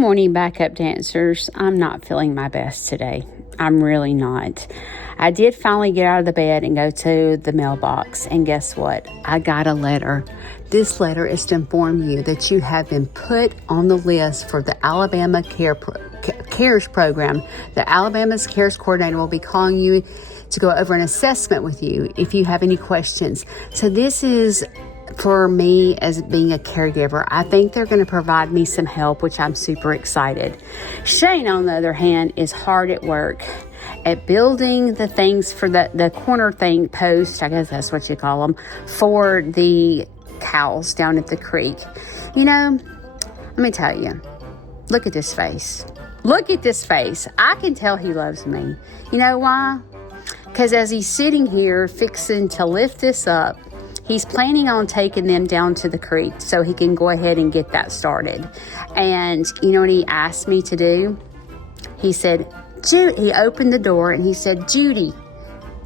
Morning, backup dancers. I'm not feeling my best today. I'm really not. I did finally get out of the bed and go to the mailbox, and guess what? I got a letter. This letter is to inform you that you have been put on the list for the Alabama CARES program. The Alabama's CARES coordinator will be calling you to go over an assessment with you if you have any questions. So this is for me as being a caregiver. I think they're going to provide me some help, which I'm super excited. Shane, on the other hand, is hard at work at building the things for the corner thing post, I guess that's what you call them, for the cows down at the creek. You know, let me tell you, look at this face. Look at this face. I can tell he loves me. You know why? Because as he's sitting here fixing to lift this up, he's planning on taking them down to the creek so he can go ahead and get that started. And you know what he asked me to do? He said, he opened the door and he said, Judy,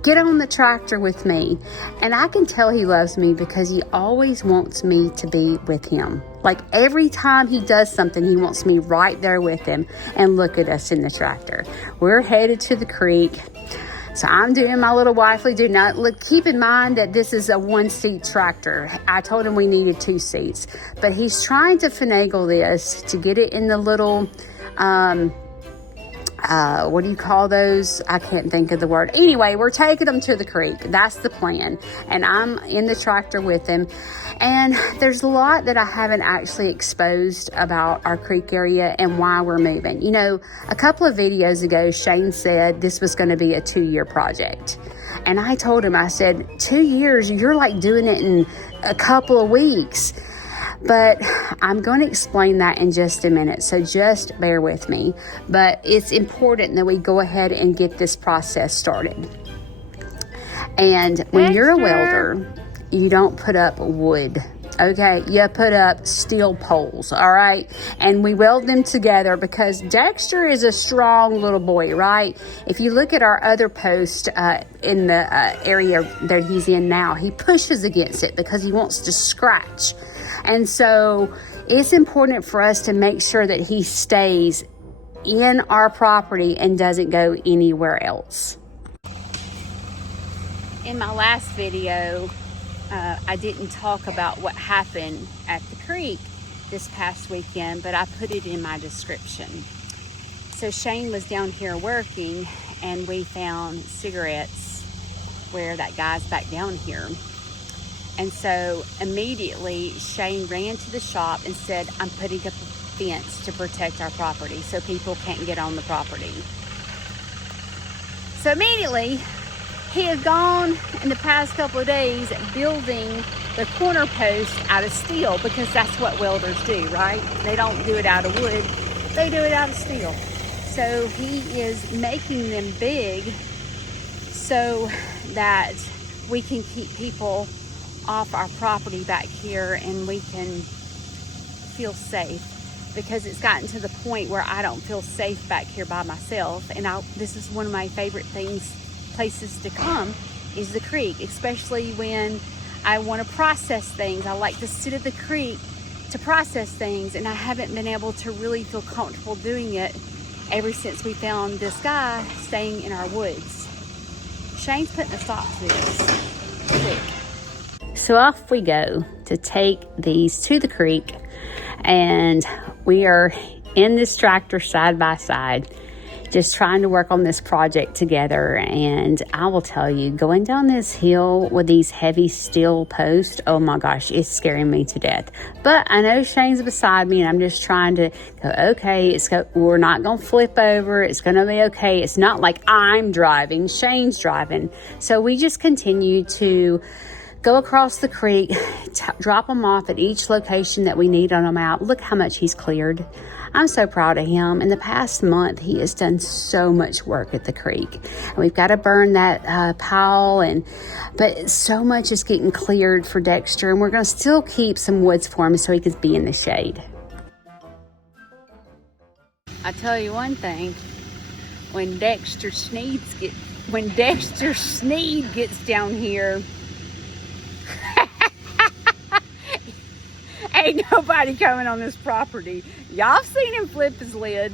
get on the tractor with me. And I can tell he loves me because he always wants me to be with him. Like every time he does something, he wants me right there with him. And look at us in the tractor. We're headed to the creek. So I'm doing my little wifely do. Now, look, keep in mind that this is a one-seat tractor. I told him we needed 2 seats. But he's trying to finagle this to get it in the little, what do you call those? I can't think of the word. Anyway, we're taking them to the creek. That's the plan. And I'm in the tractor with him. And there's a lot that I haven't actually exposed about our creek area and why we're moving. You know, a couple of videos ago, Shane said this was going to be a 2-year project. And I told him, I said, 2 years, you're like doing it in a couple of weeks. But I'm going to explain that in just a minute, so just bear with me. But it's important that we go ahead and get this process started. And when you're a welder, you don't put up wood, okay? You put up steel poles, all right? And we weld them together because Dexter is a strong little boy, right? If you look at our other post in the area that he's in now, he pushes against it because he wants to scratch. And so it's important for us to make sure that he stays in our property and doesn't go anywhere else. In my last video, I didn't talk about what happened at the creek this past weekend, but I put it in my description. So Shane was down here working and we found cigarettes where that guy's back down here. And so immediately Shane ran to the shop and said, I'm putting up a fence to protect our property so people can't get on the property. So immediately he has gone in the past couple of days building the corner post out of steel because that's what welders do, right? They don't do it out of wood, they do it out of steel. So he is making them big so that we can keep people off our property back here and we can feel safe, because it's gotten to the point where I don't feel safe back here by myself. And this is one of my favorite places to come is the creek, especially when I want to process things. I like to sit at the creek to process things, and I haven't been able to really feel comfortable doing it ever since we found this guy staying in our woods. Shane's putting a stop to this quick. So off we go to take these to the creek, and we are in this tractor side by side, just trying to work on this project together. And I will tell you, going down this hill with these heavy steel posts, oh my gosh, it's scaring me to death. But I know Shane's beside me and I'm just trying to go, okay, we're not going to flip over. It's going to be okay. It's not like I'm driving, Shane's driving. So we just continue to go across the creek, drop them off at each location that we need on them out. Look how much he's cleared. I'm so proud of him. In the past month, he has done so much work at the creek. And we've got to burn that pile, but so much is getting cleared for Dexter, and we're going to still keep some woods for him so he can be in the shade. I tell you one thing, when Dexter Snead gets down here, Ain't nobody coming on this property. Y'all seen him flip his lid.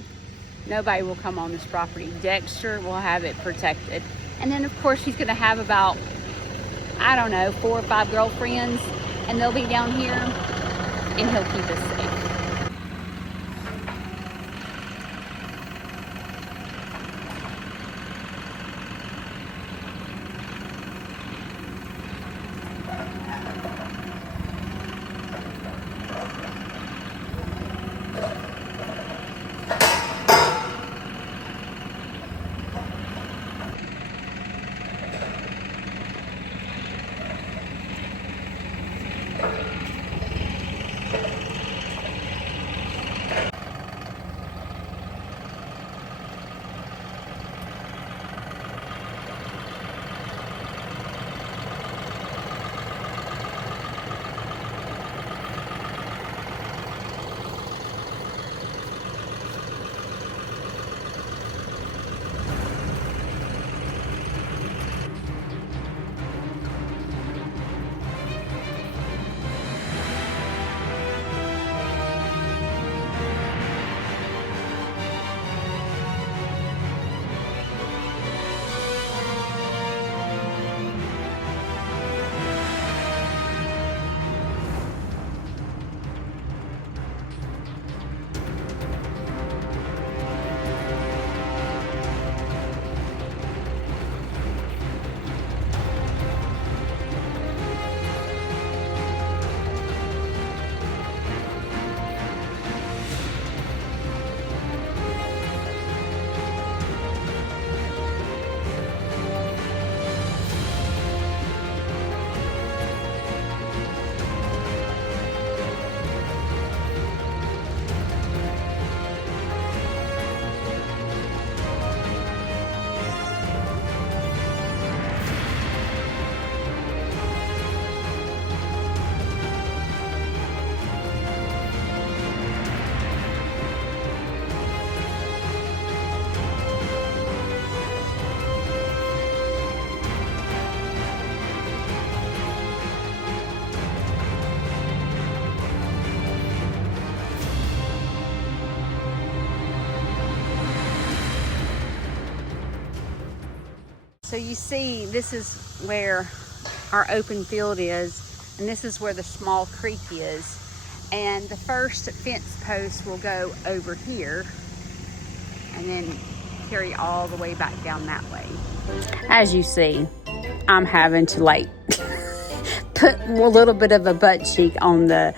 Nobody will come on this property. Dexter will have it protected. And then, of course, he's going to have about, I don't know, 4 or 5 girlfriends. And they'll be down here. And he'll keep us safe. So you see, this is where our open field is, and this is where the small creek is. And the first fence post will go over here and then carry all the way back down that way. As you see, I'm having to like put a little bit of a butt cheek on the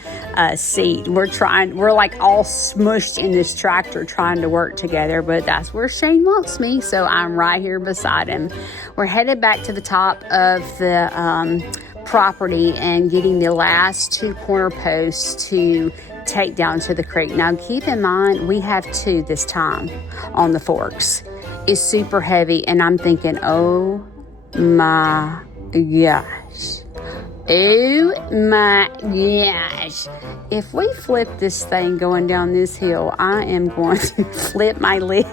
seat. We're like all smushed in this tractor trying to work together, but that's where Shane wants me, so I'm right here beside him. We're headed back to the top of the property and getting the last 2 corner posts to take down to the creek. Now keep in mind, we have 2 this time on the forks. It's super heavy, and I'm thinking, oh my gosh. Oh my gosh. If we flip this thing going down this hill, I am going to flip my lid.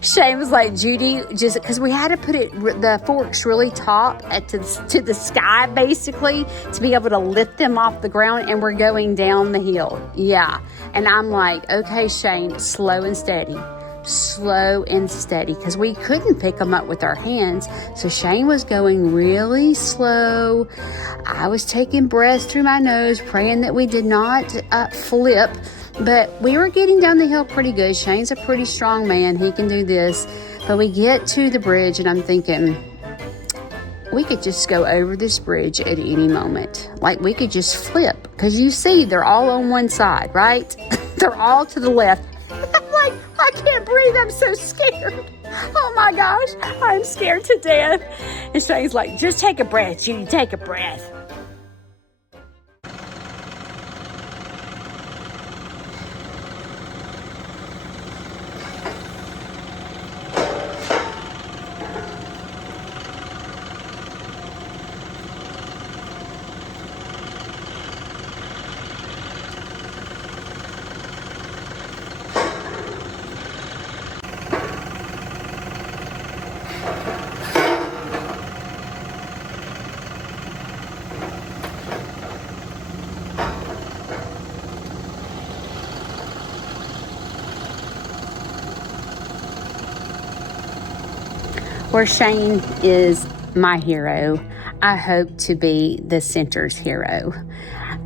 Shane was like, Judy, just because we had to put the forks really top to the sky, basically, to be able to lift them off the ground, and we're going down the hill. Yeah. And I'm like, okay, Shane, slow and steady, because we couldn't pick them up with our hands. So Shane was going really slow. I was taking breaths through my nose, praying that we did not flip. But we were getting down the hill pretty good. Shane's a pretty strong man. He can do this. But we get to the bridge, and I'm thinking, we could just go over this bridge at any moment. Like, we could just flip. Because you see, they're all on one side, right? They're all to the left. I'm like, I can't breathe. I'm so scared. Oh, my gosh. I'm scared to death. And Shane's like, just take a breath, Judy. Take a breath. Where Shane is my hero, I hope to be the center's hero.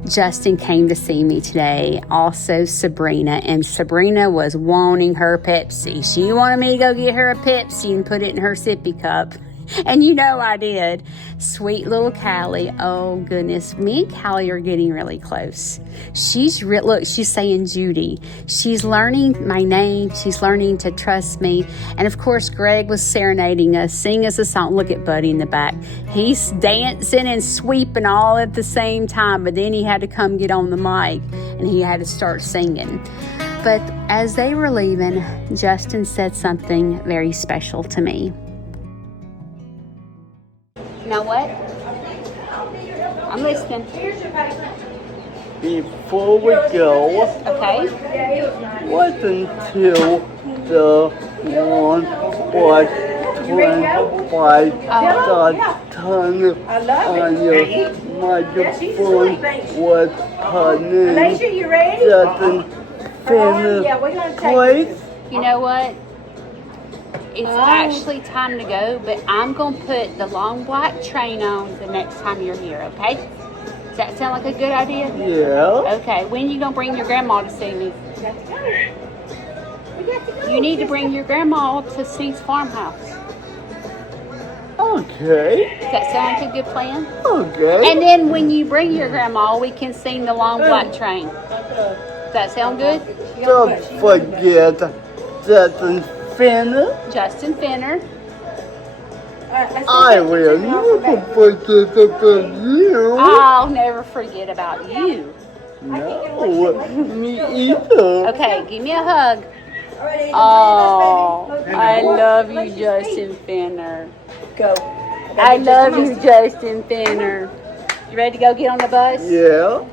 Justin came to see me today, also Sabrina, and Sabrina was wanting her Pepsi. She wanted me to go get her a Pepsi and put it in her sippy cup. And you know I did. Sweet little Callie. Oh goodness, me and Callie are getting really close. Look, she's saying Judy. She's learning my name. She's learning to trust me. And of course, Greg was serenading us, singing us a song. Look at Buddy in the back. He's dancing and sweeping all at the same time. But then he had to come get on the mic and he had to start singing. But as they were leaving, Justin said something very special to me. Now what? I'm listening. Before we go, Okay. wait until the 1.25 ton on your microphone was her name. Justin finish, please. You know what? It's actually time to go, but I'm going to put the long black train on the next time you're here, okay? Does that sound like a good idea? Yeah. Okay, when are you going to bring your grandma to see me? You need to bring your grandma to Snead's Farmhouse. Okay. Does that sound like a good plan? Okay. And then when you bring your grandma, we can sing the long black train. Does that sound good? Don't forget Justin Fenner. Justin Fenner. I will never forget about you. I'll never forget about you. No, me either. Okay, give me a hug. Oh, I love you, Justin Fenner. Go. I love you, Justin Fenner. You ready to go get on the bus? Yeah.